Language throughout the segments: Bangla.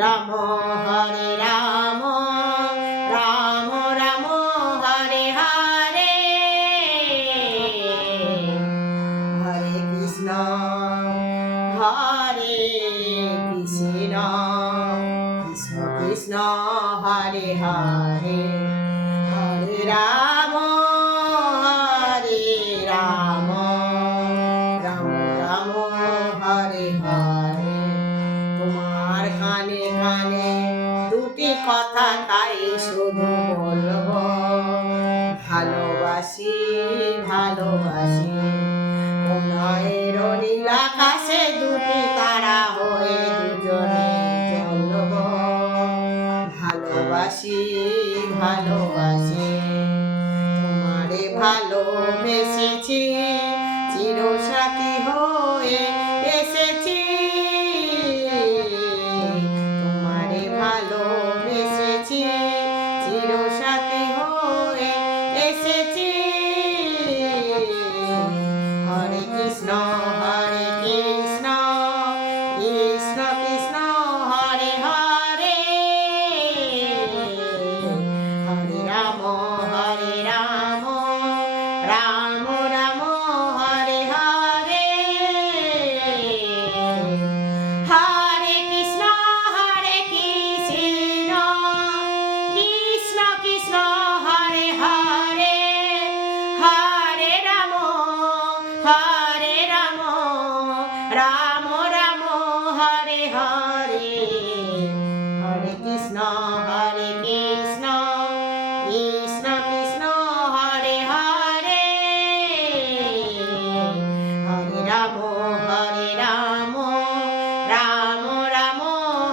Ramo Hare Ramo Ramo Ramo Hare Hare Hare Krishna Hare Krishna Krishna Krishna Hare Hare Hare Ramo Hare Ramo Ramo Ramo Hare Hare তোমার কানে কানে দুটি কথা তাই শুধু বলবো ভালোবাসি ভালোবাসি উনয়ের নীল আকাশে দুটি তারা হয়ে দুজনে জ্বলব ভালোবাসি ভালোবাসি তোমারে ভালোবেসেছি চিরসাথী হয়ে এসেছি ভালোবেসেছি চিরসাথী হয়ে এসেছি হরে কৃষ্ণ কৃষ্ণ কৃষ্ণ কৃষ্ণ হরে হরে হরে রাম রাম রাম হরে হরে হরে কৃষ্ণ রাম রাম হরে হরে হরে কৃষ্ণ কৃষ্ণ কৃষ্ণ কৃষ্ণ হরে হরে হরে রাম রাম রাম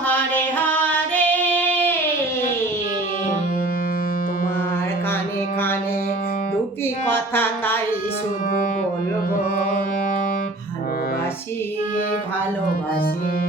হরে হরে তোমার কানে কানে দুটি কথা তাই শুধু বলবো ভালোবাসি ভালোবাসি